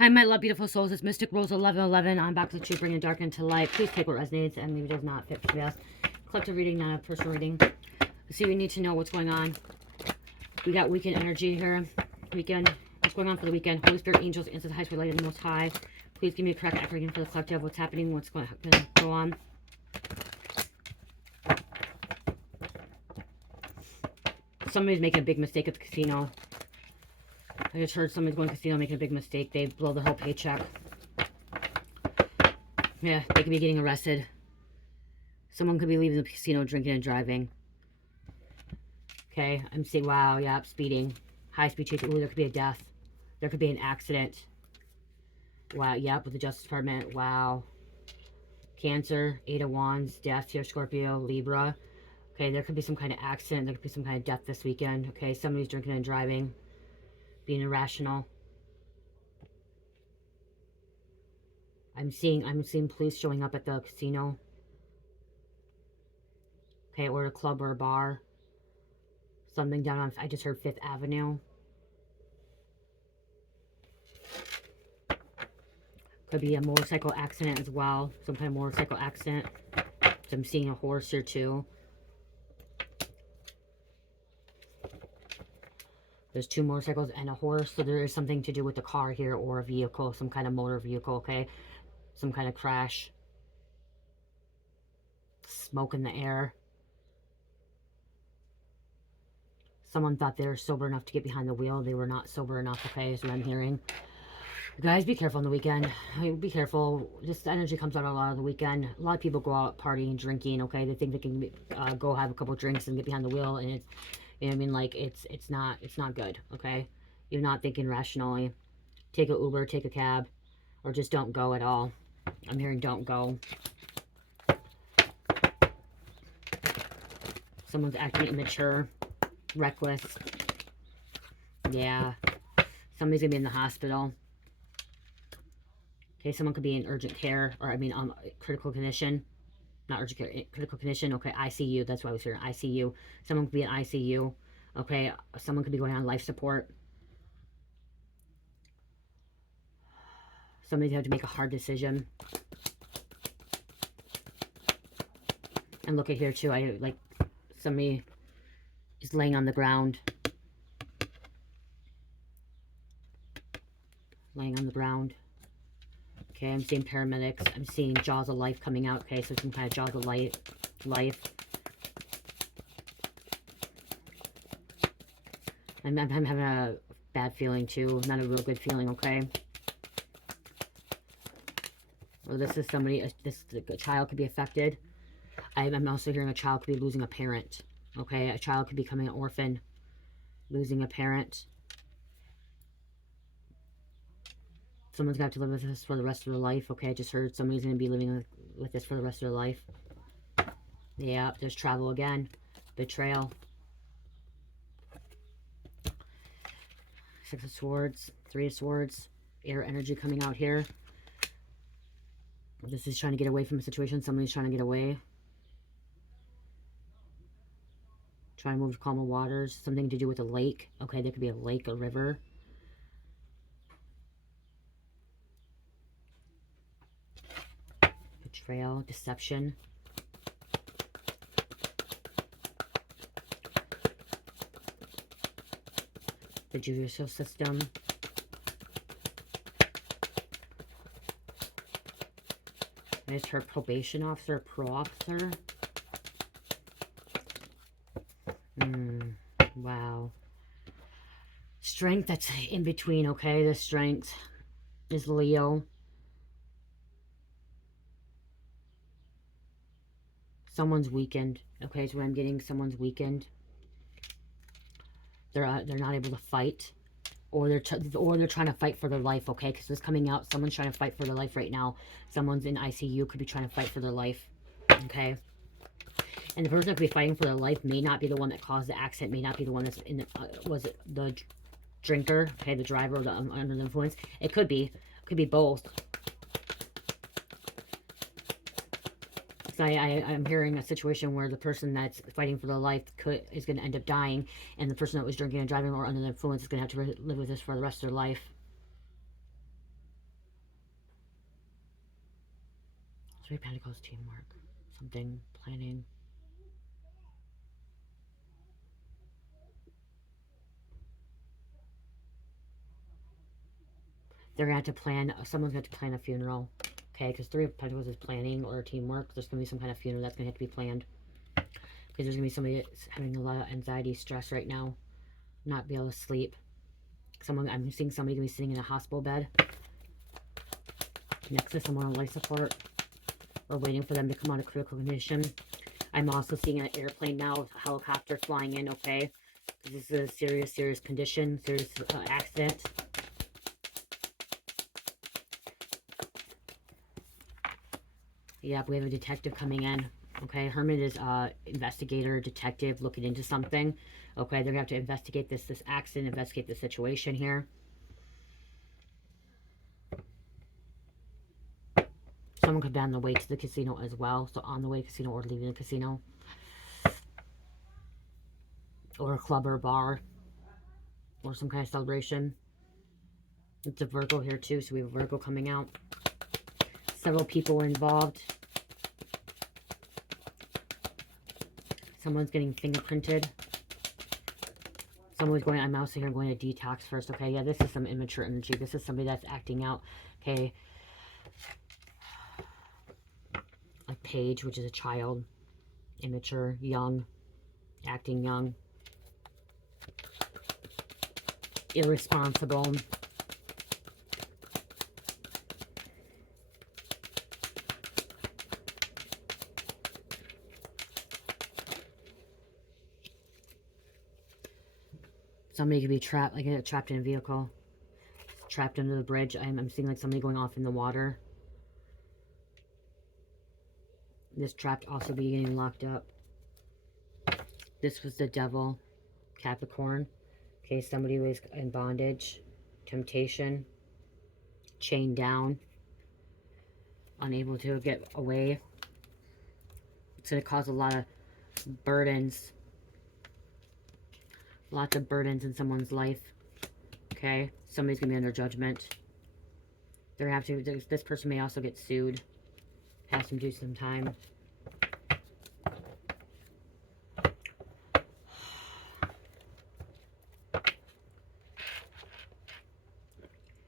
Hi, my love, beautiful souls. It's Mystic Rose 1111. I'm back with the truth, bringing dark into light. Please take what resonates and maybe does not fit for the best. Collective reading, not a personal reading. See, we need to know what's going on. We got weekend energy here. Weekend. What's going on for the weekend? Holy Spirit, angels, ancestors, highest related, the Most High. Please give me a correct accurate reading for the collective. What's happening? What's going to go on? Somebody's making a big mistake at the casino. I just heard somebody's going to the casino making a big mistake. They blow the whole paycheck. Yeah, they could be getting arrested. Someone could be leaving the casino drinking and driving. Okay, I'm saying, wow, yeah, speeding. High speed chase. Ooh, there could be a death. There could be an accident. Wow, yep, with the Justice Department. Wow. Cancer, 8 of Wands, death here, Scorpio, Libra. Okay, there could be some kind of accident. There could be some kind of death this weekend. Okay, somebody's drinking and driving. Being irrational. I'm seeing police showing up at the casino. Okay, or a club or a bar. Something down on, I just heard 5th Avenue. Could be a motorcycle accident as well. Some kind of motorcycle accident. So I'm seeing a horse here too. There's 2 motorcycles and a horse. So there is something to do with the car here or a vehicle. Some kind of motor vehicle, okay? Some kind of crash. Smoke in the air. Someone thought they were sober enough to get behind the wheel. They were not sober enough, okay, is what I'm hearing. Guys, be careful on the weekend. Be careful. This energy comes out a lot on the weekend. A lot of people go out partying, drinking, okay? They think they can go have a couple drinks and get behind the wheel, and it's, you know what I mean, like, it's not good, okay? You're not thinking rationally. Take an Uber, take a cab, or just don't go at all. I'm hearing don't go. Someone's acting immature, reckless. Yeah. Somebody's gonna be in the hospital. Okay, someone could be in urgent care, or I mean, critical condition. Not urgent care, critical condition. Okay, ICU. That's why I was here. ICU. Someone could be in ICU. Okay, someone could be going on life support. Somebody's had to make a hard decision. And look at here too. I like somebody is laying on the ground. Laying on the ground. Okay, I'm seeing paramedics. I'm seeing jaws of life coming out. Okay, so some kind of jaws of life. I'm having a bad feeling too. Not a real good feeling, okay? Well, this is somebody, a child could be affected. I'm also hearing a child could be losing a parent. Okay, a child could be becoming an orphan. Losing a parent. Someone's got to live with this for the rest of their life. Okay, I just heard somebody's going to be living with this for the rest of their life. Yeah, there's travel again. Betrayal. 6 of Swords. 3 of Swords. Air energy coming out here. This is trying to get away from a situation. Somebody's trying to get away. Trying to move to calmer waters. Something to do with a lake. Okay, there could be a lake, a river. Betrayal, deception. The judicial system. There's her probation officer, pro officer. Wow. Strength, that's in between, okay? The strength is Leo. Someone's weakened. Okay, so what I'm getting, someone's weakened. They're not able to fight, or they're trying to fight for their life. Okay, because it's coming out. Someone's trying to fight for their life right now. Someone's in ICU, could be trying to fight for their life. Okay, and the person that could be fighting for their life may not be the one that caused the accident. May not be the one that's in the, was it the drinker? Okay, the driver, or the under the influence. It could be both. I'm hearing a situation where the person that's fighting for their life is going to end up dying, and the person that was drinking and driving or under the influence is going to have to live with this for the rest of their life. Three of Pentacles, teamwork. Something, planning. They're going to have to plan, someone's going to have to plan a funeral. Okay, because Three of Pentacles is planning or teamwork. There's going to be some kind of funeral that's going to have to be planned. Because there's going to be somebody that's having a lot of anxiety, stress right now. Not be able to sleep. I'm seeing somebody going to be sitting in a hospital bed. Next to someone on life support. Or waiting for them to come out of critical condition. I'm also seeing an airplane now with a helicopter flying in, okay? This is a serious, serious condition, serious accident. Yep, we have a detective coming in. Okay, Hermit is investigator, detective, looking into something. Okay, they're going to have to investigate this accident, investigate the situation here. Someone could be on the way to the casino as well. So on the way to the casino or leaving the casino. Or a club or a bar. Or some kind of celebration. It's a Virgo here too, so we have a Virgo coming out. Several people involved. Someone's getting fingerprinted. Someone's going, I'm also here going to detox first, okay? Yeah, this is some immature energy. This is somebody that's acting out, okay? A page, which is a child. Immature, young, acting young. Irresponsible. Somebody could be trapped, like trapped in a vehicle. Trapped under the bridge. I'm seeing like somebody going off in the water. This trapped also be getting locked up. This was the devil. Capricorn. Okay, somebody was in bondage. Temptation. Chained down. Unable to get away. It's going to cause a lot of burdens. Lots of burdens in someone's life. Okay? Somebody's going to be under judgment. They're going to have to... This person may also get sued. Has to do some time.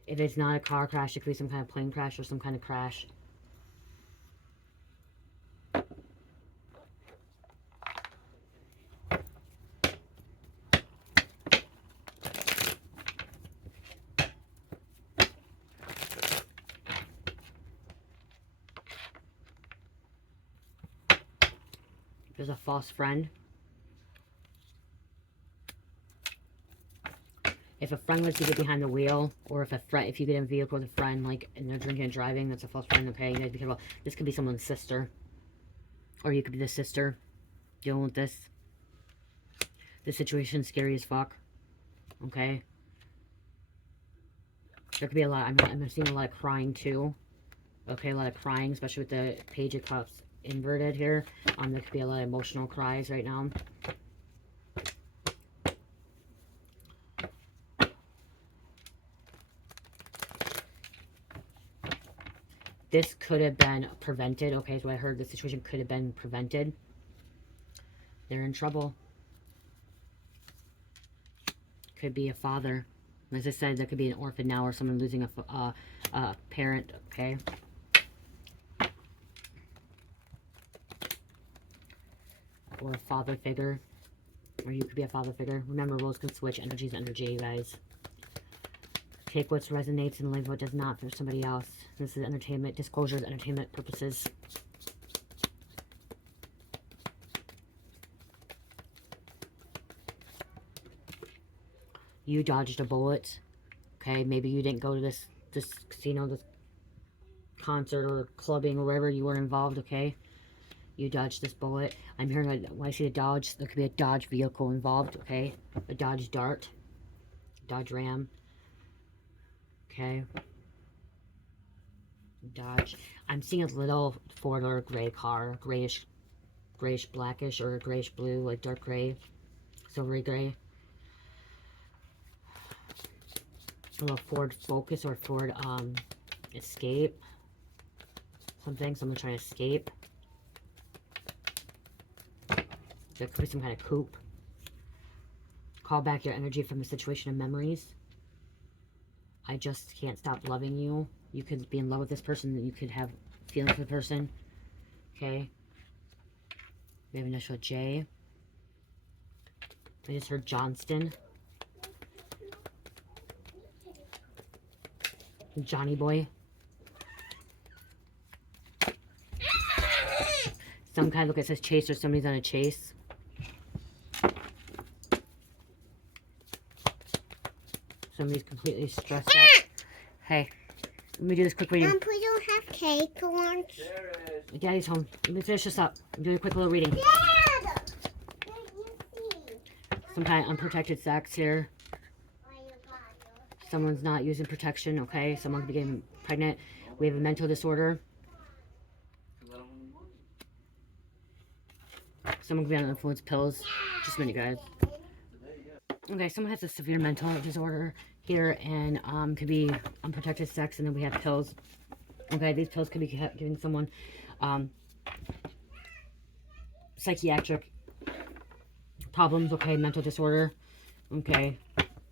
If it's not a car crash, it could be some kind of plane crash or some kind of crash. There's a false friend. If a friend lets you get behind the wheel, or if you get in a vehicle with a friend, like, and they're drinking and driving, that's a false friend, okay? You guys be careful. This could be someone's sister. Or you could be the sister dealing with this. This situation's scary as fuck. Okay? There could be a lot, I'm seeing a lot of crying too. Okay, a lot of crying, especially with the Page of Cups inverted here. There could be a lot of emotional cries right now. This could have been prevented. Okay, so I heard the situation could have been prevented. They're in trouble. Could be a father. As I said, there could be an orphan now or someone losing a parent, okay? Or a father figure. Or you could be a father figure. Remember, roles can switch. Energy's energy, you guys. Take what resonates and leave what does not for somebody else. This is entertainment. Disclosures, entertainment purposes. You dodged a bullet. Okay, maybe you didn't go to this casino, this concert or clubbing or wherever you were involved, okay? You dodged this bullet. I'm hearing, when I see a Dodge, there could be a Dodge vehicle involved, okay? A Dodge Dart. Dodge Ram. Okay. Dodge. I'm seeing a little four-door gray car. Grayish, blackish, or grayish blue, like dark gray. Silvery gray. A little Ford Focus or Ford Escape. something. Someone trying to escape. There could be some kind of coup. Call back your energy from the situation of memories. I just can't stop loving you. You could be in love with this person. You could have feelings for the person. Okay. We have initial J. I just heard Johnston. Johnny boy. Some kind, look, it says chase, or somebody's on a chase. Somebody's completely stressed out. Hey, let me do this quick reading. Mom, we don't have cake lunch. Daddy's home. Let me finish this up. I'm doing a quick little reading. Dad! Some kind of unprotected sex here. Someone's not using protection, okay? Someone could be getting pregnant. We have a mental disorder. Someone could be on influence pills. Just a minute, guys. Okay, someone has a severe mental disorder here, and could be unprotected sex, and then we have pills. Okay, these pills could be giving someone psychiatric problems, okay, mental disorder, okay.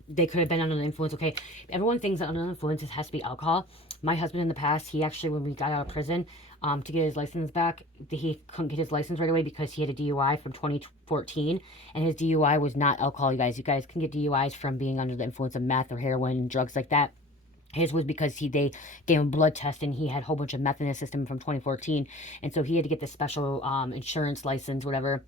They could have been under the influence, okay. Everyone thinks that under the influence has to be alcohol. My husband in the past, he actually, when we got out of prison, to get his license back, he couldn't get his license right away because he had a DUI from 2014, and his DUI was not alcohol, you guys. You guys can get DUIs from being under the influence of meth or heroin, drugs like that. His was because they gave him a blood test and he had a whole bunch of meth in his system from 2014, and so he had to get this special insurance license, whatever,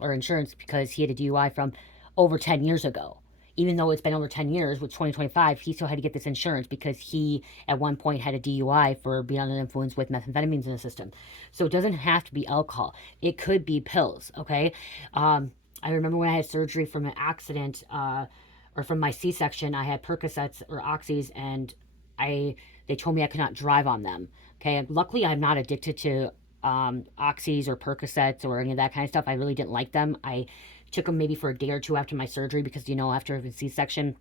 or insurance, because he had a DUI from over 10 years ago. Even though it's been over 10 years, with 2025, he still had to get this insurance because he, at one point, had a DUI for being under the influence with methamphetamines in the system. So it doesn't have to be alcohol. It could be pills, okay? I remember when I had surgery from an accident, or from my C-section, I had Percocets or Oxys, and they told me I could not drive on them, okay? Luckily, I'm not addicted to Oxys or Percocets or any of that kind of stuff. I really didn't like them. I took them maybe for a day or two after my surgery because, you know, after a C-section,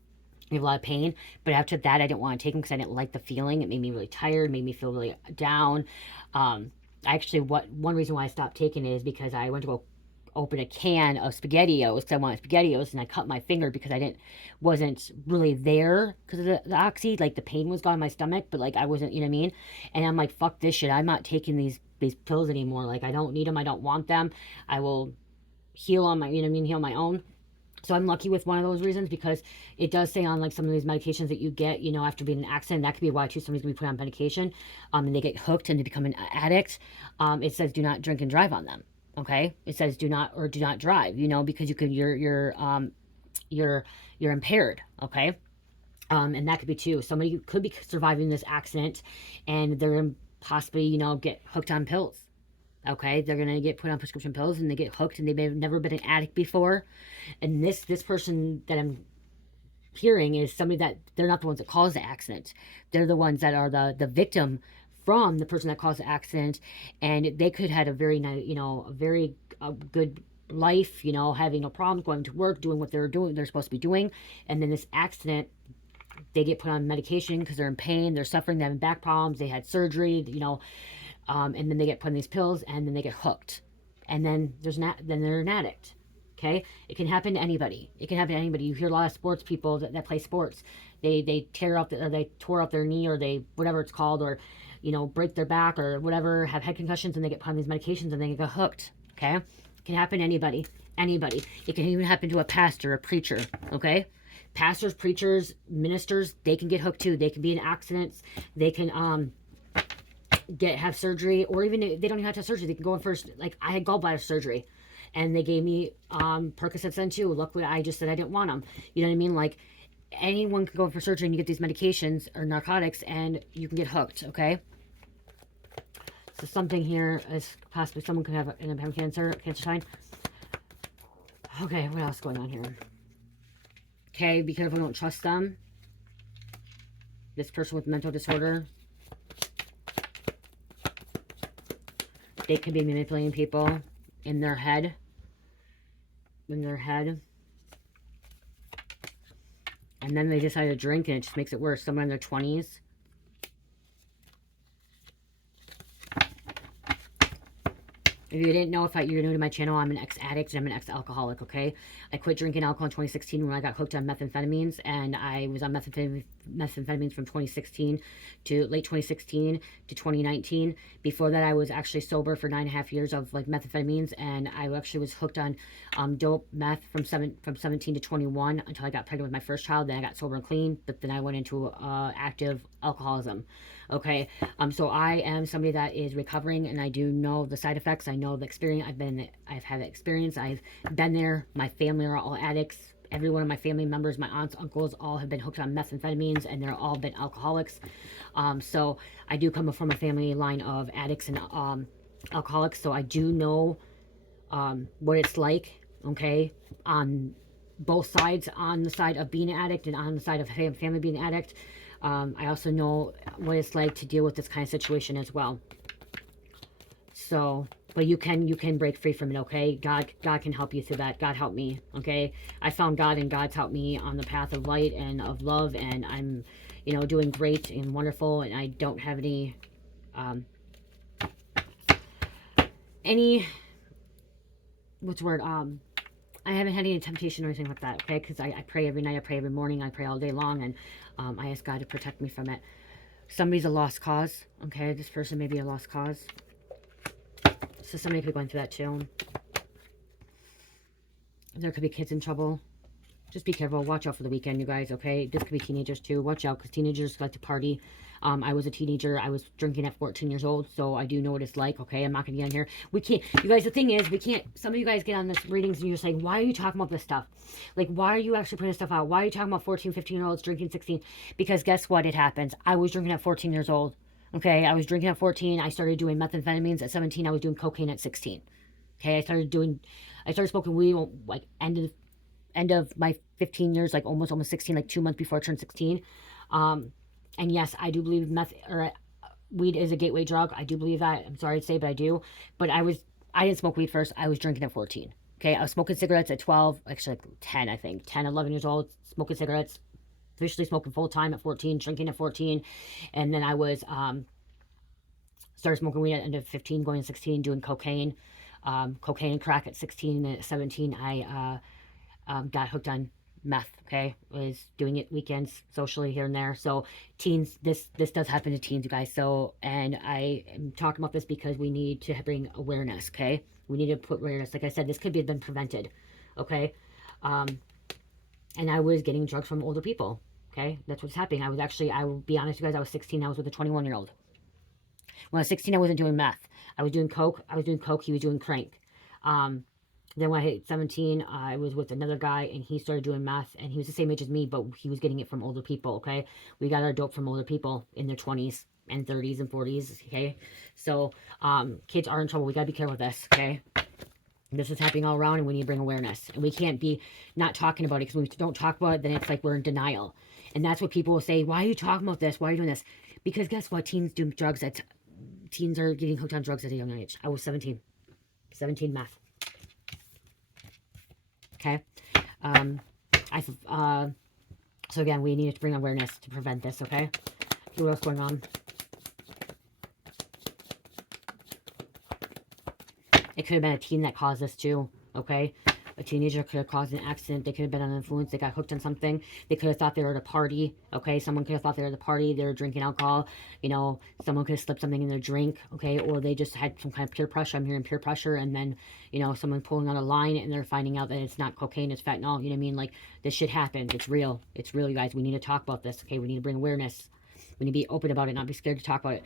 you have a lot of pain. But after that, I didn't want to take them because I didn't like the feeling. It made me really tired, made me feel really down. Actually, one reason why I stopped taking it is because I went to go open a can of SpaghettiOs because I wanted SpaghettiOs, and I cut my finger because I wasn't really there because of the Oxy. Like, the pain was gone in my stomach, but like I wasn't, you know what I mean? And I'm like, fuck this shit. I'm not taking these pills anymore. Like, I don't need them. I don't want them. I will heal on my, you know what I mean, heal my own. So I'm lucky with one of those reasons, because it does say on like some of these medications that you get, you know, after being in an accident, that could be why too somebody's gonna be put on medication, and they get hooked and they become an addict. It says do not drink and drive on them. Okay, it says do not drive, you know, because you could you're impaired. Okay, and that could be too. Somebody could be surviving this accident, and they're gonna possibly, you know, get hooked on pills. Okay, they're gonna get put on prescription pills, and they get hooked, and they may have never been an addict before. And this person that I'm hearing is somebody that they're not the ones that caused the accident. They're the ones that are the victim from the person that caused the accident, and they could have had a very nice, you know, a very good life, you know, having no problems, going to work, doing what they're supposed to be doing, and then this accident, they get put on medication because they're in pain, they're suffering, they're having back problems, they had surgery, you know, and then they get put on these pills, and then they get hooked, and then then they're an addict. Okay, it can happen to anybody. It can happen to anybody. You hear a lot of sports people that play sports. They tear out or they tore out their knee, or they whatever it's called, or you know, break their back or whatever, have head concussions, and they get put on these medications and they get hooked. Okay, it can happen to anybody. Anybody. It can even happen to a pastor, a preacher. Okay, pastors, preachers, ministers, they can get hooked too. They can be in accidents. They can have surgery, or even they don't even have to have surgery. They can go in first. Like, I had gallbladder surgery, and they gave me Percocets then too. Luckily, I just said I didn't want them. You know what I mean? Like, anyone can go in for surgery, and you get these medications or narcotics, and you can get hooked. Okay. So something here is possibly someone could end up having cancer time. Okay, what else is going on here? Okay, be careful, don't trust them. This person with mental disorder, they could be manipulating people in their head. And then they decide to drink, and it just makes it worse. Someone in their 20s. If you didn't know, if you're new to my channel, I'm an ex-addict and I'm an ex-alcoholic, okay? I quit drinking alcohol in 2016 when I got hooked on methamphetamines, and I was on methamphetamines from 2016 to late 2016 to 2019. Before that, I was actually sober for 9.5 years of like methamphetamines, and I actually was hooked on dope meth from 17 to 21 until I got pregnant with my first child. Then I got sober and clean, but then I went into active alcoholism. Okay, so I am somebody that is recovering, and I do know the side effects. I know the experience. I've had experience. I've been there. My family are all addicts. Every one of my family members, my aunts, uncles, all have been hooked on methamphetamines, and they're all been alcoholics. So I do come from a family line of addicts and alcoholics. So I do know what it's like. Okay, on both sides, on the side of being an addict and on the side of family being an addict. I also know what it's like to deal with this kind of situation as well. So, but you can break free from it, okay? God can help you through that. God helped me, okay? I found God, and God's helped me on the path of light and of love, and I'm, doing great and wonderful, and I don't have I haven't had any temptation or anything like that, okay? Because I pray every night, I pray every morning, I pray all day long, and I ask God to protect me from it. Somebody's a lost cause, okay? This person may be a lost cause. So somebody could be going through that too. There could be kids in trouble. Just be careful. Watch out for the weekend, you guys, okay? This could be teenagers too. Watch out, because teenagers like to party. I was a teenager. I was drinking at 14 years old, so I do know what it's like, okay? I'm not going to get on here. We can't, you guys, the thing is, we can't, some of you guys get on this readings and you're saying, why are you talking about this stuff? Like, why are you actually putting this stuff out? Why are you talking about 14, 15-year-olds drinking 16? Because guess what? It happens. I was drinking at 14 years old, okay? I was drinking at 14. I started doing methamphetamines at 17. I was doing cocaine at 16, okay? I started smoking weed, like, end of my 15 years, like almost 16, like 2 months before I turned 16. And yes, I do believe weed is a gateway drug. I do believe that. I'm sorry to say, but I do. But I didn't smoke weed first. I was drinking at 14. Okay, I was smoking cigarettes at 12, actually like 10, I think. 10, 11 years old, smoking cigarettes. Officially smoking full-time at 14, drinking at 14. And then I was, started smoking weed at the end of 15, going to 16, doing cocaine. Cocaine and crack at 16. And at 17, I got hooked on meth, okay? Was doing it weekends, socially here and there. So teens, this does happen to teens, you guys. So, and I am talking about this because we need to bring awareness, okay? We need to put awareness. Like I said, this could have been prevented, okay? And I was getting drugs from older people, okay? That's what's happening. I will be honest, you guys, I was 16. I was with a 21-year-old. When I was 16, I wasn't doing meth. I was doing coke. He was doing crank. Then when I hit 17, I was with another guy, and he started doing meth, and he was the same age as me, but he was getting it from older people, okay? We got our dope from older people in their 20s and 30s and 40s, okay? So, kids are in trouble. We got to be careful with this, okay? This is happening all around, and we need to bring awareness. And we can't be not talking about it, because when we don't talk about it, then it's like we're in denial. And that's what people will say, why are you talking about this? Why are you doing this? Because guess what? Teens do drugs. Teens are getting hooked on drugs at a young age. I was 17. 17 meth. Okay. So again, we need to bring awareness to prevent this, okay? What else going on? It could have been a teen that caused this too, okay? A teenager could have caused an accident. They could have been on influence. They got hooked on something. They could have thought they were at a party, okay? Someone could have thought they were at a party. They were drinking alcohol. Someone could have slipped something in their drink, okay? Or they just had some kind of peer pressure. I'm hearing peer pressure. And then, someone pulling on a line, and they're finding out that it's not cocaine, it's fentanyl. You know what I mean? Like, this shit happens. It's real. It's real, you guys. We need to talk about this, okay? We need to bring awareness. We need to be open about it, not be scared to talk about it.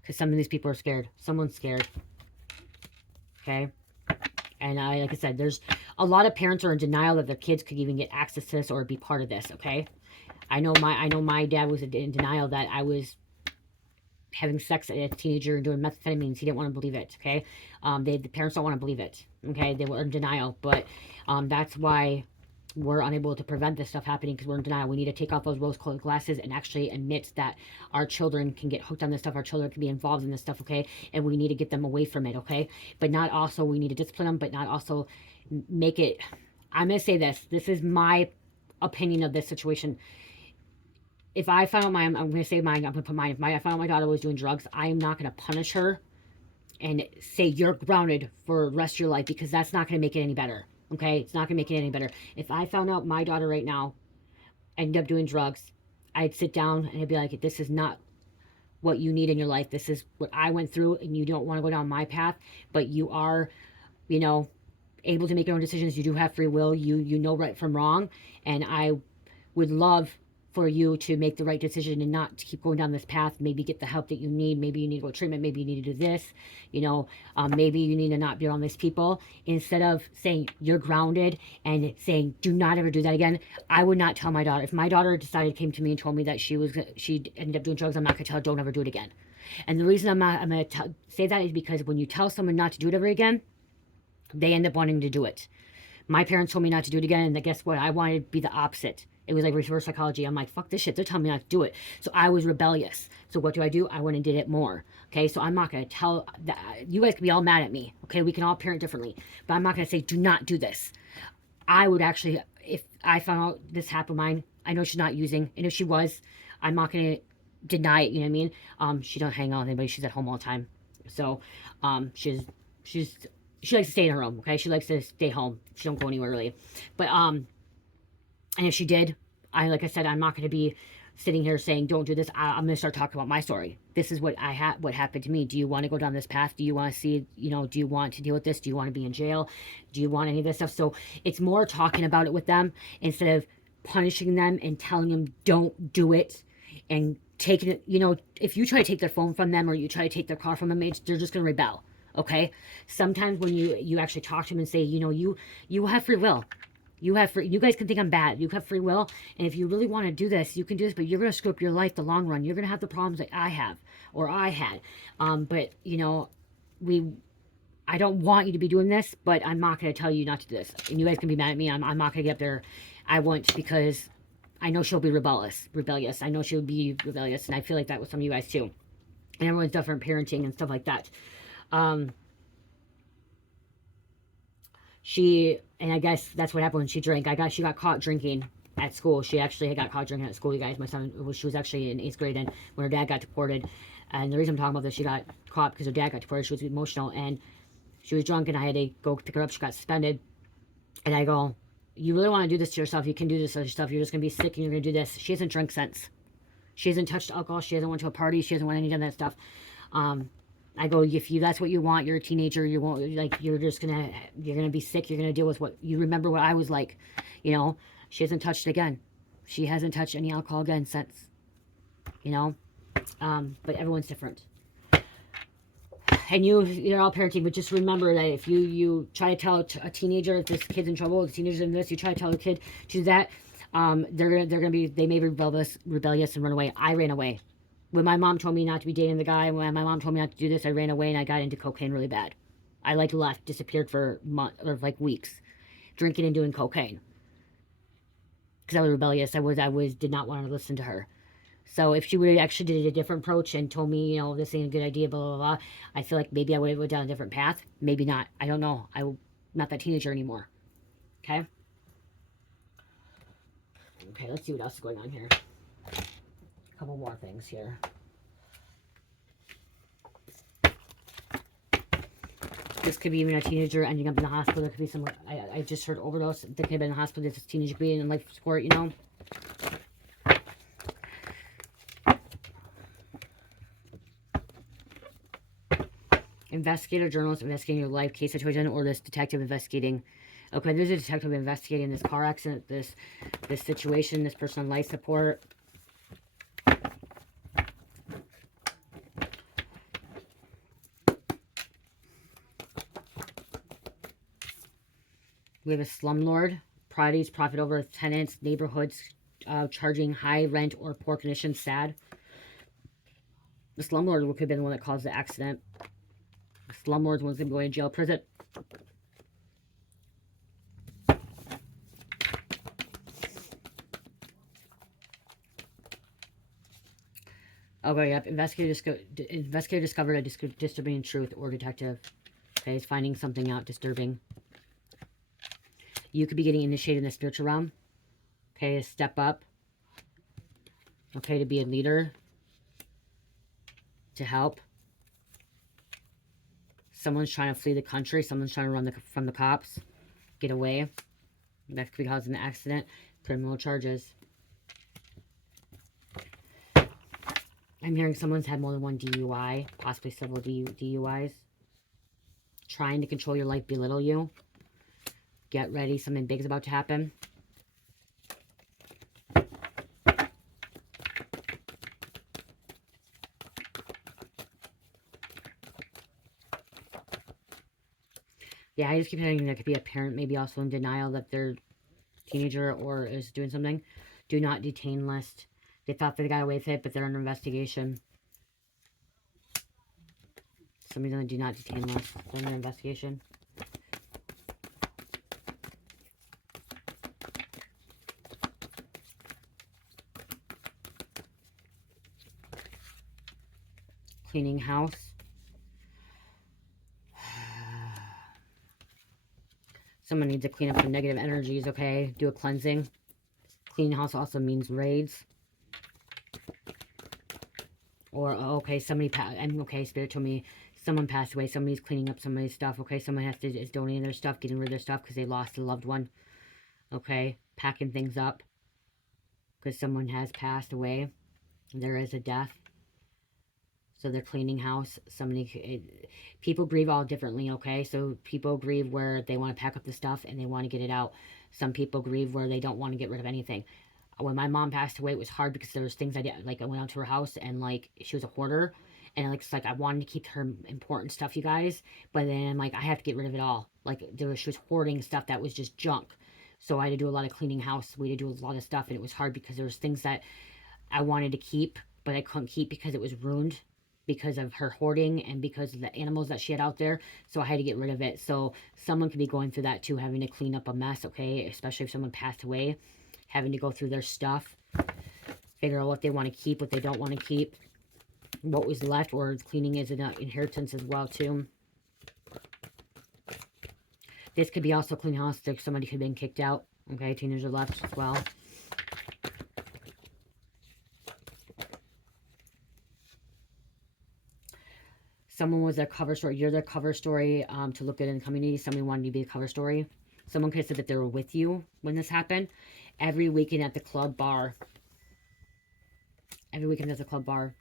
Because some of these people are scared. Someone's scared. Okay? And like I said, there's a lot of parents are in denial that their kids could even get access to this or be part of this, okay? I know my dad was in denial that I was having sex as a teenager and doing methamphetamines. He didn't want to believe it, okay? The parents don't want to believe it, okay? They were in denial, but that's why we're unable to prevent this stuff happening, because we're in denial. We need to take off those rose-colored glasses and actually admit that our children can get hooked on this stuff. Our children can be involved in this stuff, okay? And we need to get them away from it, okay? But not also, we need to discipline them, but not also make it... I'm going to say this. This is my opinion of this situation. If I found out I'm going to say mine, I'm going to put mine. If I found out my daughter was doing drugs, I am not going to punish her and say you're grounded for the rest of your life, because that's not going to make it any better. Okay? It's not going to make it any better. If I found out my daughter right now ended up doing drugs, I'd sit down and I'd be like, this is not what you need in your life. This is what I went through, and you don't want to go down my path, but you are, you know, able to make your own decisions. You do have free will. You know right from wrong, and I would love for you to make the right decision and not to keep going down this path. Maybe get the help that you need. Maybe you need to go to treatment. Maybe you need to do this. You know, maybe you need to not be around these people. Instead of saying you're grounded and saying do not ever do that again, I would not tell my daughter. If my daughter came to me and told me that she ended up doing drugs, I'm not gonna tell her don't ever do it again. And the reason I'm gonna say that is because when you tell someone not to do it ever again, they end up wanting to do it. My parents told me not to do it again, and guess what? I wanted to be the opposite. It was like reverse psychology. I'm like, fuck this shit. They're telling me not to do it. So I was rebellious. So what do? I went and did it more. Okay, so I'm not going to tell that. You guys can be all mad at me. Okay, we can all parent differently. But I'm not going to say, do not do this. I would actually, if I found out this happened mine, I know she's not using. And if she was, I'm not going to deny it. You know what I mean? She don't hang out with anybody. She's at home all the time. So she likes to stay in her room. Okay, she likes to stay home. She don't go anywhere really. But and if she did, like I said, I'm not going to be sitting here saying, don't do this. I'm going to start talking about my story. This is what what happened to me. Do you want to go down this path? Do you want to see, do you want to deal with this? Do you want to be in jail? Do you want any of this stuff? So it's more talking about it with them instead of punishing them and telling them don't do it and taking it. If you try to take their phone from them or you try to take their car from them, they're just going to rebel. Okay? Sometimes when you actually talk to them and say, you have free will. You guys can think I'm bad. You have free will. And if you really want to do this, you can do this, but you're going to screw up your life the long run. You're going to have the problems that I have or I had. But, I don't want you to be doing this, but I'm not going to tell you not to do this. And you guys can be mad at me. I'm not going to get up there. I won't, because I know she'll be rebellious. I know she'll be rebellious. And I feel like that with some of you guys too. And everyone's different parenting and stuff like that. And I guess that's what happened when she drank. She got caught drinking at school. She actually got caught drinking at school, you guys. My son, she was actually in 8th grade, and when her dad got deported, and the reason I'm talking about this, she got caught because her dad got deported. She was emotional, and she was drunk, and I had to go pick her up. She got suspended, and I go, you really want to do this to yourself? You can do this to yourself. You're just going to be sick, and you're going to do this. She hasn't drank since. She hasn't touched alcohol. She hasn't went to a party. She hasn't went any of that stuff. I go, if that's what you want, you're a teenager, you won't, you're gonna be sick, you're gonna deal with what you remember what I was like. She hasn't touched it again. She hasn't touched any alcohol again since. But everyone's different. And you're all parenting, but just remember that if you try to tell a teenager, if this kid's in trouble, if the teenager's in this, you try to tell a kid to do that, they may be rebellious and run away. I ran away. When my mom told me not to be dating the guy, when my mom told me not to do this, I ran away and I got into cocaine really bad. I left, disappeared for months or weeks, drinking and doing cocaine. Because I was rebellious. I did not want to listen to her. So if she would have actually did a different approach and told me, this ain't a good idea, blah, blah, blah, I feel like maybe I would have went down a different path. Maybe not. I don't know. I'm not that teenager anymore. Okay? Okay, let's see what else is going on here. A couple more things here. This could be even a teenager ending up in the hospital. There could be some, I just heard overdose. They could have been in the hospital. This teenager being in life support, Investigator, journalist investigating your life case situation, or this detective investigating. Okay, there's a detective investigating this car accident, this situation, this person on life support. We have a slumlord, priorities, profit over tenants, neighborhoods, charging high rent or poor conditions, sad. The slumlord could have been the one that caused the accident. The slumlord's the one's going to be going to jail, prison. Okay, yep. Investigator discovered a disturbing truth, or detective. Okay, is finding something out disturbing. You could be getting initiated in the spiritual realm. Okay, to step up. Okay, to be a leader. To help. Someone's trying to flee the country. Someone's trying to run from the cops. Get away. That could be causing an accident. Criminal charges. I'm hearing someone's had more than one DUI. Possibly several DUIs. Trying to control your life, belittle you. Get ready. Something big is about to happen. Yeah, I just keep hearing there could be a parent maybe also in denial that their teenager or is doing something. Do not detain list. They thought they got away with it, but they're under investigation. Somebody's on the do not detain list. They're under investigation. Cleaning house. Someone needs to clean up the negative energies, okay? Do a cleansing. Cleaning house also means raids. Or, okay, somebody passed. Okay, Spirit told me someone passed away. Somebody's cleaning up somebody's stuff, okay? Someone is donating their stuff, getting rid of their stuff because they lost a loved one. Okay, packing things up because someone has passed away. There is a death. So they're cleaning house. People grieve all differently, okay? So people grieve where they want to pack up the stuff and they want to get it out. Some people grieve where they don't want to get rid of anything. When my mom passed away, it was hard because there was things I did. Like, I went out to her house and, like, she was a hoarder. And, like, it's like I wanted to keep her important stuff, you guys. But then, like, I have to get rid of it all. Like, she was hoarding stuff that was just junk. So I had to do a lot of cleaning house. We had to do a lot of stuff. And it was hard because there was things that I wanted to keep, but I couldn't keep because it was ruined. Because of her hoarding and because of the animals that she had out there. So I had to get rid of it. So someone could be going through that too, having to clean up a mess, okay? Especially if someone passed away, having to go through their stuff, figure out what they want to keep, what they don't want to keep, what was left, or cleaning is an inheritance as well too. This could be also clean house. Somebody could have been kicked out, okay? Teenagers left as well. Someone was a cover story. You're the cover story to look at in the community. Somebody wanted you to be a cover story. Someone could have said that they were with you when this happened. Every weekend at the club bar. Every weekend at the club bar.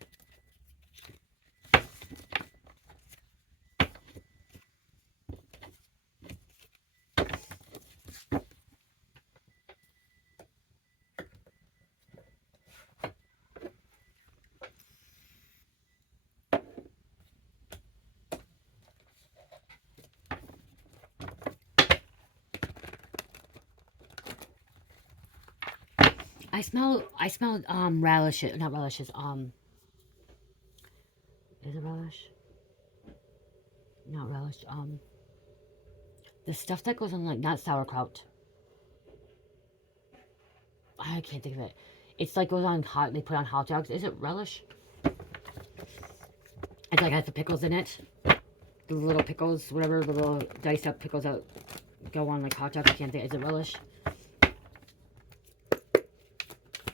I smell relishes, not relishes, is it relish? Not relish, the stuff that goes on, like, not sauerkraut. I can't think of it. It's like goes on hot, they put on hot dogs. Is it relish? It's like has the pickles in it. The little pickles, whatever, the little diced up pickles that go on like hot dogs. I can't think, is it relish?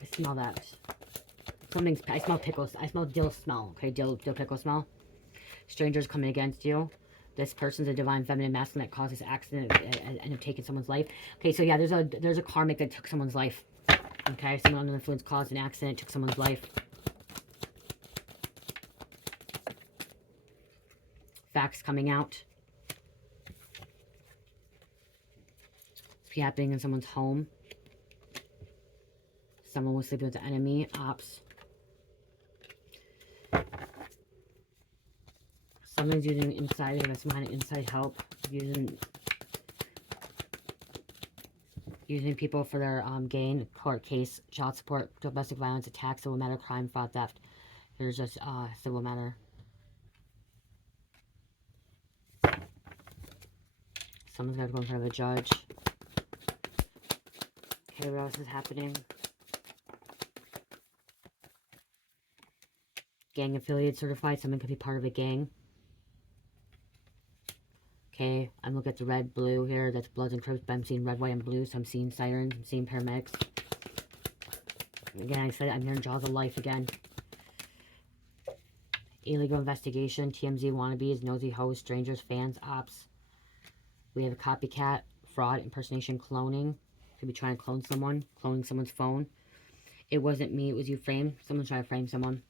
I smell that. I smell pickles. I smell dill smell. Okay, dill pickle smell. Strangers coming against you. This person's a divine feminine masculine that caused this accident and end up taking someone's life. Okay, so yeah, there's a karmic that took someone's life. Okay, someone under the influence caused an accident, took someone's life. Facts coming out. It's happening in someone's home. Someone was sleeping with the enemy, ops. Someone's using inside, some kind of inside help, using people for their gain, court case, child support, domestic violence, attack, civil matter, crime, fraud, theft. Here's just civil matter. Someone's got to go in front of a judge. Okay, what else is happening? Gang affiliate certified. Someone could be part of a gang. Okay, I'm looking at the red, blue here. That's Bloods and Crips, but I'm seeing red, white, and blue. So I'm seeing sirens. I'm seeing paramedics. Again, I said I'm hearing Jaws of Life again. illegal investigation, TMZ wannabes, nosy hosts, strangers, fans, ops. We have a copycat, fraud, impersonation, cloning. Could be trying to clone someone, cloning someone's phone. It wasn't me, it was you framed. Someone trying to frame someone.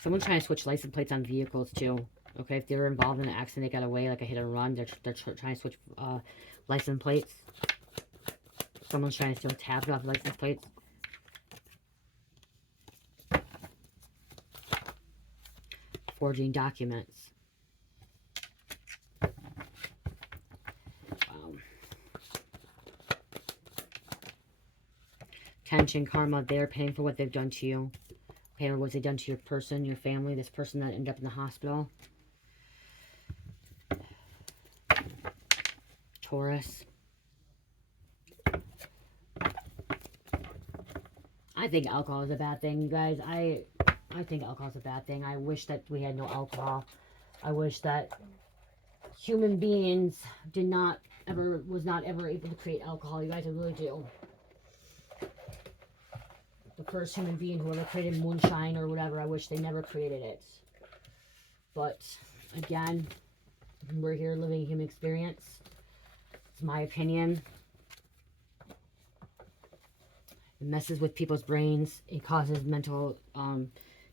Someone's trying to switch license plates on vehicles too. Okay, if they were involved in an accident, they got away, like a hit and run, they're trying to switch license plates. Someone's trying to steal tabs off license plates. Forging documents. Tension, karma, they're paying for what they've done to you. Okay, or what they done to your person, your family, this person that ended up in the hospital. Taurus. I think alcohol is a bad thing, you guys. I think alcohol is a bad thing. I wish that we had no alcohol. I wish that human beings was not ever able to create alcohol. You guys, I really do. The first human being who ever created moonshine or whatever, I wish they never created it. But again, we're here living a human experience. It's my opinion. It messes with people's brains. It causes mental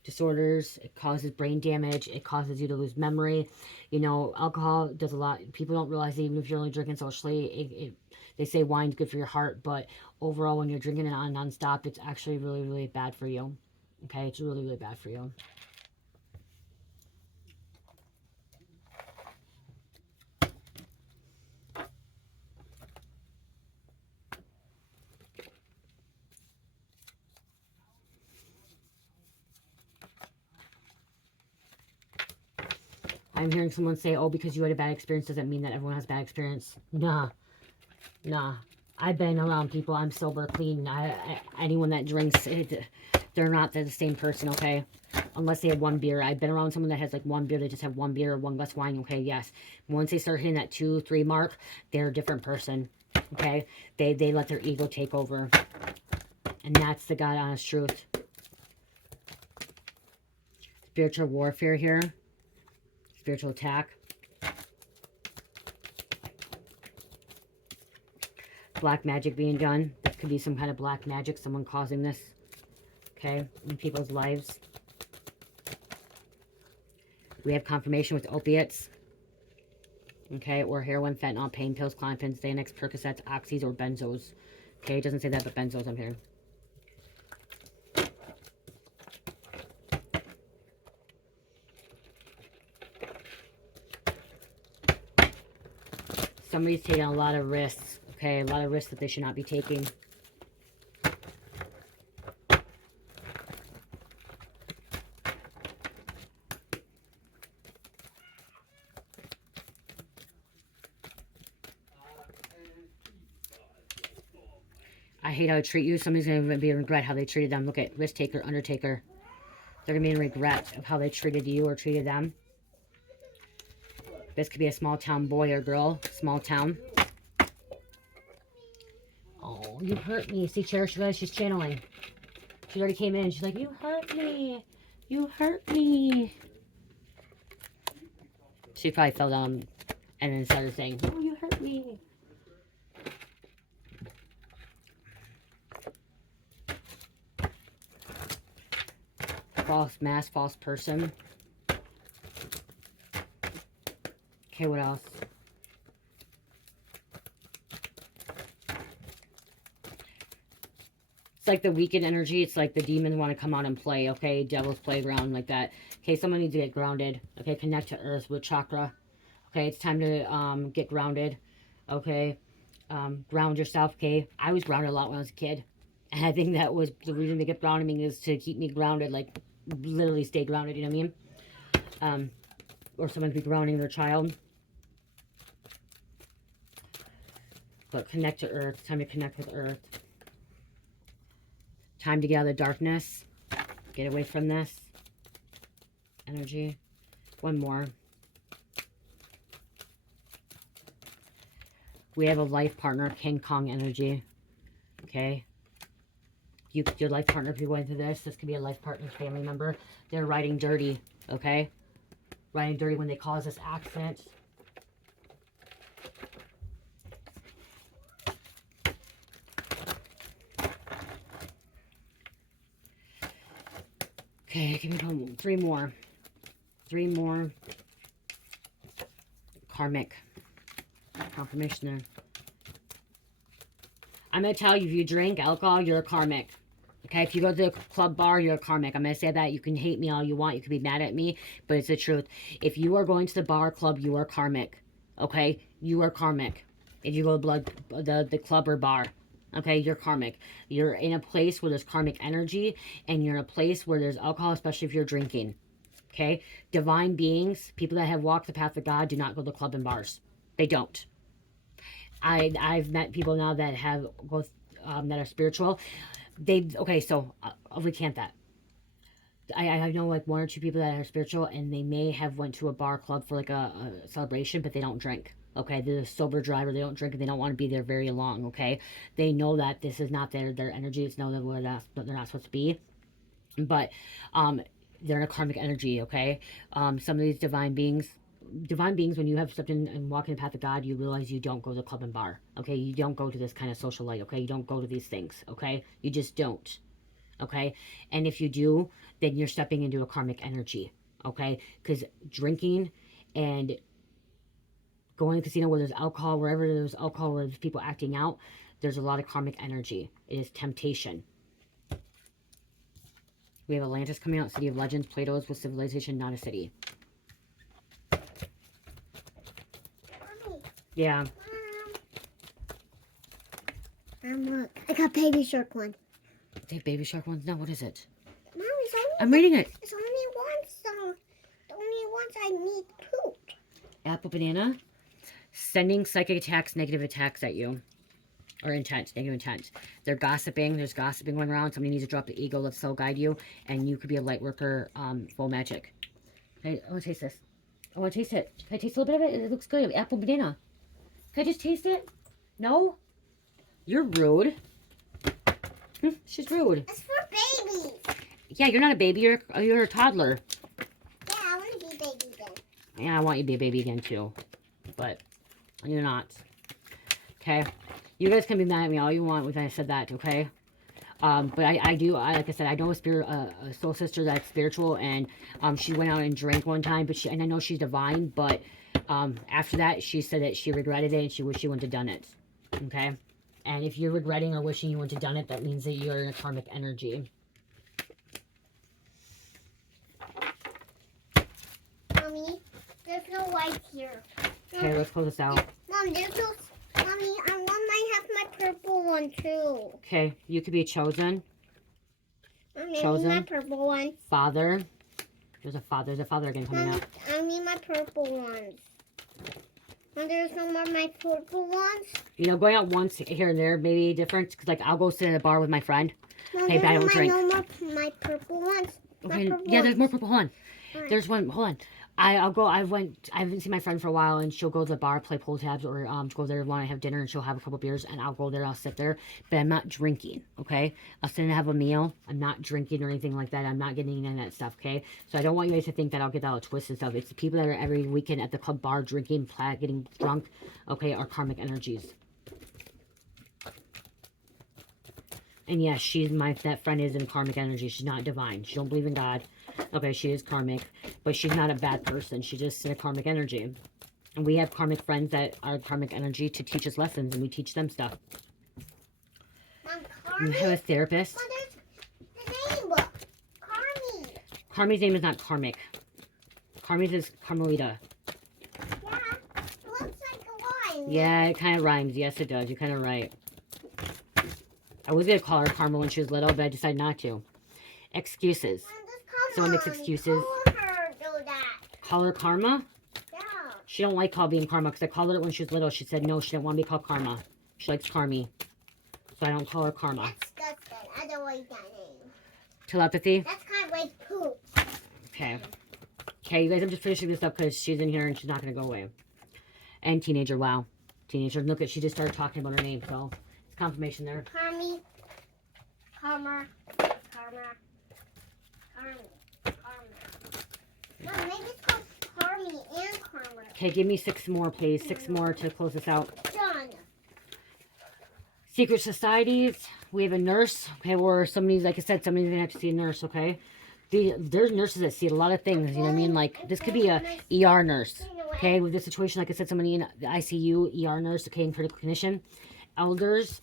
disorders. It causes brain damage. It causes you to lose memory. You know, alcohol does a lot. People don't realize that even if you're only drinking socially, they say wine's good for your heart, but overall, when you're drinking it on nonstop, it's actually really, really bad for you. Okay, it's really, really bad for you. I'm hearing someone say, oh, because you had a bad experience doesn't mean that everyone has a bad experience. Nah. I've been around people. I'm sober, clean. Anyone that drinks, they're not the same person, okay? Unless they have one beer. I've been around someone that has like one beer. They just have one beer or one glass of wine, okay? Yes. Once they start hitting that 2, 3 mark, they're a different person, okay? They let their ego take over. And that's the God honest truth. Spiritual warfare here. Spiritual attack. Black magic being done. This could be some kind of black magic. Someone causing this. Okay. In people's lives. We have confirmation with opiates. Okay. Or heroin, fentanyl, pain pills, Klonopins, Xanax, Percocets, Oxys, or benzos. Okay. It doesn't say that, but benzos I'm hearing. Somebody's taking a lot of risks, okay? A lot of risks that they should not be taking. I hate how they treat you. Somebody's going to be in regret how they treated them. Look at risk taker, undertaker. They're going to be in regret of how they treated you or treated them. This could be a small town boy or girl. Small town. Oh, you hurt me. See, Cherish, guys, she's channeling. She already came in. She's like, you hurt me. You hurt me. She probably fell down and then started saying, oh, you hurt me. False mask, false person. Okay, what else? It's like the weekend energy. It's like the demons want to come out and play, okay? Devil's playground, like that. Okay, someone needs to get grounded. Okay, connect to earth with chakra. Okay, it's time to get grounded. Okay, ground yourself, okay? I was grounded a lot when I was a kid. And I think that was the reason to get grounded me is to keep me grounded, like literally stay grounded, you know what I mean? Or someone could be grounding their child. But connect to earth. Time to connect with earth. Time to get out of the darkness. Get away from this energy. One more. We have a life partner, King Kong energy. Okay. Your life partner could be going through this. This could be a life partner's family member. They're riding dirty, okay? Riding dirty when they cause this accident. Okay, give me 3 more. 3 more. Karmic. Confirmation there. I'm going to tell you, if you drink alcohol, you're a karmic. Okay, if you go to the club bar, you're a karmic. I'm going to say that. You can hate me all you want. You can be mad at me, but it's the truth. If you are going to the bar club, you are karmic. Okay, you are karmic. If you go to the club or bar, okay, you're karmic. You're in a place where there's karmic energy, and you're in a place where there's alcohol, especially if you're drinking. Okay, divine beings, people that have walked the path of God, do not go to club and bars. They don't. I've met people now that have both that are spiritual. I'll recant that. I know like 1 or 2 people that are spiritual, and they may have went to a bar club for like a celebration, but they don't drink. Okay, they're a sober driver. They don't drink, and they don't want to be there very long. Okay, they know that this is not their energy. It's know that they're not supposed to be, but they're in a karmic energy. Okay, some of these divine beings, when you have stepped in and walking the path of God, you realize you don't go to the club and bar. Okay, you don't go to this kind of social life. Okay, you don't go to these things. Okay, you just don't. Okay, and if you do, then you're stepping into a karmic energy. Okay, because drinking and going to the casino where there's alcohol, wherever there's alcohol, where there's people acting out, there's a lot of karmic energy. It is temptation. We have Atlantis coming out, City of Legends. Plato's with civilization, not a city. Yeah. Look, I got baby shark one. They have baby shark ones? No, what is it? Mom, it's only I'm reading it. It's only once, the only once I need poop. Apple banana. Sending psychic attacks, negative attacks at you. Or intent, negative intent. They're gossiping. There's gossiping going around. Somebody needs to drop the ego. Let soul guide you. And you could be a light worker, full magic. Hey, I want to taste this. I want to taste it. Can I taste a little bit of it? It looks good. Apple banana. Can I just taste it? No? You're rude. She's rude. It's for babies. Yeah, you're not a baby. You're a toddler. Yeah, I want to be baby again. Yeah, I want you to be a baby again too. But you're not. Okay? You guys can be mad at me all you want when I said that, okay? But I do, like I said, I know a soul sister that's spiritual, and she went out and drank one time, and I know she's divine, but after that, she said that she regretted it and she wished she wouldn't have done it. Okay? And if you're regretting or wishing you wouldn't have done it, that means that you're in a karmic energy. Mommy, there's no light here. Okay, let's close this out. Mom, there's no... Mommy, I want to have my purple one too. Okay, you could be chosen. Mommy, Chosen. I need my purple one. Father. There's a father again coming Mommy, out. I need my purple ones. And there's no more my purple ones. You know, going out once here and there may be a difference, because like I'll go sit in a bar with my friend. No, Hey, but I don't drink. No more my purple ones. Okay, yeah, there's more purple. Hold on. Right. There's one. Hold on. I haven't seen my friend for a while, and she'll go to the bar, play pull tabs, or go there want to have dinner, and she'll have a couple beers, and I'll go there, I'll sit there, but I'm not drinking, okay? I'll sit and have a meal. I'm not drinking or anything like that. I'm not getting any of that stuff, okay? So I don't want you guys to think that I'll get that all twisted stuff. It's the people that are every weekend at the club bar drinking, getting drunk, okay, are karmic energies. And yes, that friend is in karmic energy. She's not divine. She don't believe in God. Okay, she is karmic, but she's not a bad person. She's just in a karmic energy. And we have karmic friends that are karmic energy to teach us lessons, and we teach them stuff. Mom, We have a therapist. Mom, there's the name. Carmi. Carmi's name is not Karmic. Carmi's is Carmelita. Yeah, it looks like a line. Yeah, it kind of rhymes. Yes, it does. You're kind of right. I was going to call her Carmel when she was little, but I decided not to. Excuses. Mom, Someone makes excuses. Call her do that. Call her Karma? Yeah. She don't like being Karma, because I called her when she was little. She said no, she didn't want to be called Karma. She likes Carmi. So I don't call her Karma. That's disgusting. I don't like that name. Telepathy? That's kind of like poop. Okay. Okay, you guys, I'm just finishing this up because she's in here and she's not going to go away. And teenager, wow. Teenager, look at, she just started talking about her name, so it's confirmation there. Carmi. Karma. No, maybe it's called Karmi and Karma. Okay, give me 6 more, please. 6 more to close this out. Done. Secret societies. We have a nurse. Okay, or somebody's, like I said, somebody's going to have to see a nurse, okay? There's nurses that see a lot of things, you know what I mean? Like, this could be a ER nurse, okay? With this situation, like I said, somebody in the ICU, ER nurse, okay, in critical condition. Elders.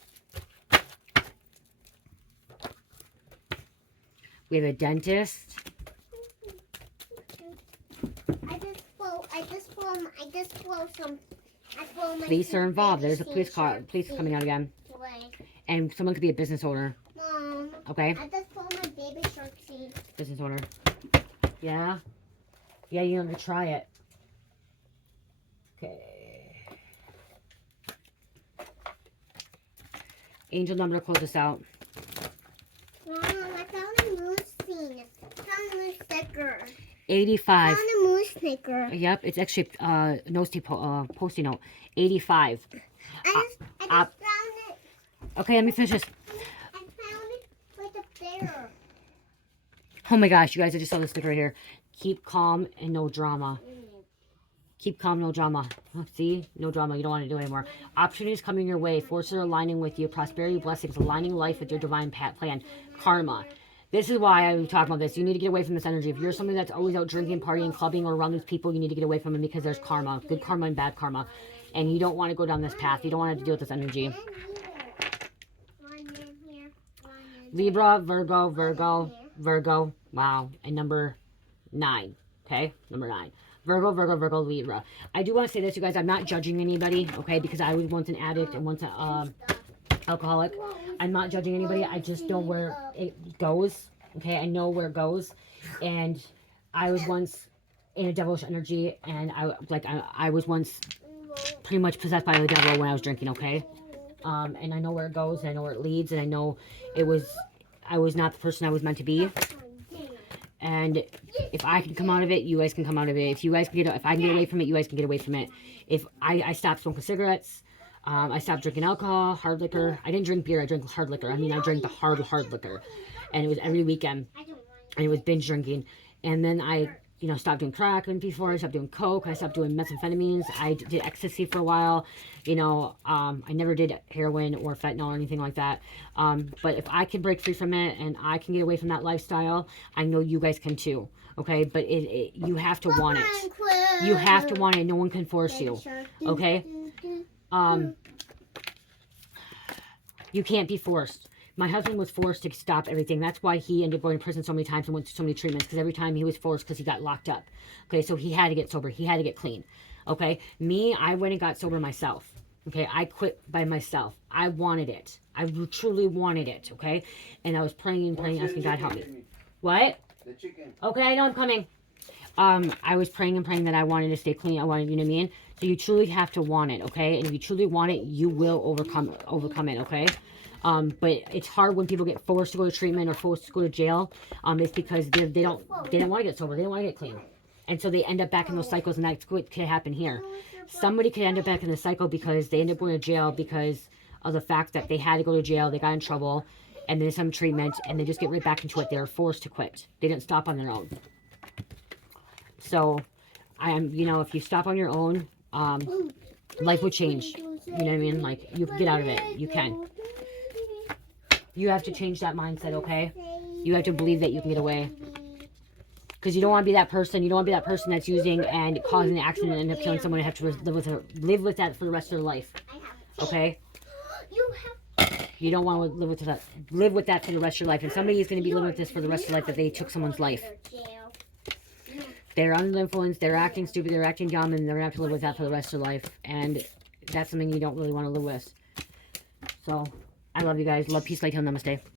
We have a dentist. Police are involved. There's a police car. Police coming out again. And someone could be a business owner. Mom. Okay? I just pulled my baby shark seed. Business owner. Yeah? Yeah, you have to try it. Okay. Angel number to close this out. Mom, I found a moose thing. I found a moose sticker. 85. I found a moose sticker. Yep, it's actually post-it note. 85. I just found it. Okay, let me finish this. I found it with a bear. Oh my gosh, you guys, I just saw this sticker right here. Keep calm and no drama. Keep calm, no drama. Oh, see? No drama. You don't want to do it anymore. Opportunities coming your way. Forces are aligning with you. Prosperity, blessings, aligning life with your divine plan. Karma. This is why I'm talking about this. You need to get away from this energy. If you're somebody that's always out drinking, partying, clubbing, or around these people, you need to get away from them because there's karma. Good karma and bad karma. And you don't want to go down this path. You don't want to deal with this energy. Libra, Virgo. Wow. And number 9. Okay? Number 9. Virgo, Libra. I do want to say this, you guys. I'm not judging anybody, okay? Because I was once an addict and once an alcoholic. I'm not judging anybody. I just know where it goes, okay? I know where it goes. And I was once in a devilish energy, and I was once pretty much possessed by the devil when I was drinking, okay? And I know where it goes, and I know where it leads, and I know I was not the person I was meant to be. And if I can come out of it, you guys can come out of it. If I can get away from it, you guys can get away from it. If I stopped smoking cigarettes, I stopped drinking alcohol, hard liquor. I didn't drink beer. I drank hard liquor. I mean, I drank the hard liquor, and it was every weekend, and it was binge drinking. And then I, stopped doing crack before. I stopped doing coke. I stopped doing methamphetamines. I did ecstasy for a while. I never did heroin or fentanyl or anything like that. But if I can break free from it and I can get away from that lifestyle, I know you guys can too. Okay, but you have to want it. You have to want it. No one can force you. Okay. You can't be forced. My husband was forced to stop everything. That's why he ended up going to prison so many times and went to so many treatments, because every time he was forced because he got locked up. Okay, so he had to get sober. He had to get clean. Okay, me, I went and got sober myself. Okay, I quit by myself. I wanted it. I truly wanted it. Okay, and I was praying, asking God help me. What? The chicken. Okay, I know I'm coming. I was praying that I wanted to stay clean. I wanted, you know what I mean? So you truly have to want it, okay? And if you truly want it, you will overcome it, okay? But it's hard when people get forced to go to treatment or forced to go to jail. It's because they don't want to get sober. They don't want to get clean. And so they end up back in those cycles, and that's what could happen here. Somebody could end up back in the cycle because they end up going to jail because of the fact that they had to go to jail, they got in trouble, and then some treatment, and they just get right back into it. They were forced to quit. They didn't stop on their own. So, if you stop on your own, life would change. You know what I mean? Like, you can get out of it. You can. You have to change that mindset, okay? You have to believe that you can get away. Because you don't want to be that person. You don't want to be that person that's using and causing an accident and end up killing someone and have to live with that for the rest of their life. Okay? You don't want to live with that for the rest of your life. And somebody is going to be living with this for the rest of their life, that they took someone's life. They're under the influence, they're acting stupid, they're acting dumb, and they're going to have to live with that for the rest of their life. And that's something you don't really want to live with. So, I love you guys. Love, peace, light, heal, namaste.